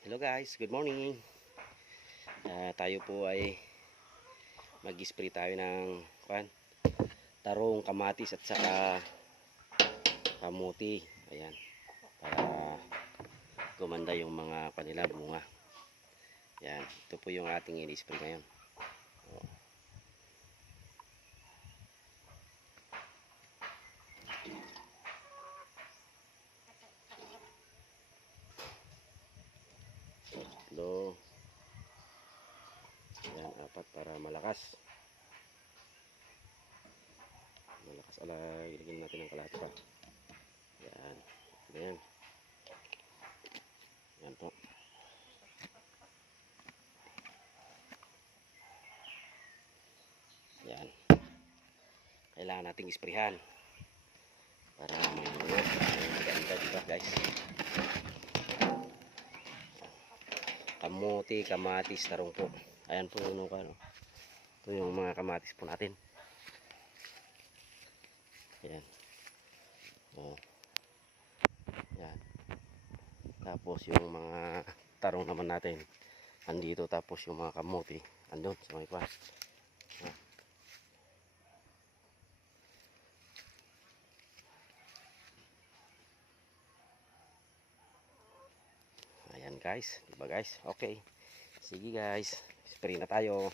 Hello guys, good morning. Tayo po ay mag-spray tayo ng tarong, kamatis at saka kamuti. Ayan, para gumanda yung mga kanila bunga. Ayan, ito po yung ating i-spray ngayon. Tatlo. Ayan, 4 para malakas. Alay, ilagyan natin ng kalahati pa. Ayan, ayan. Ayan po. Ayan. Kailangan nating isprayhan para maganda, diba guys? Kamuti, kamatis, tarong po. Ayan po yung ito yung mga kamatis po natin. Ayan. Oh. Ayan. Tapos yung mga tarong naman natin andito, tapos yung mga kamuti andun sa may pa. Ayan guys, diba guys? Okay. Sige guys, spray na tayo.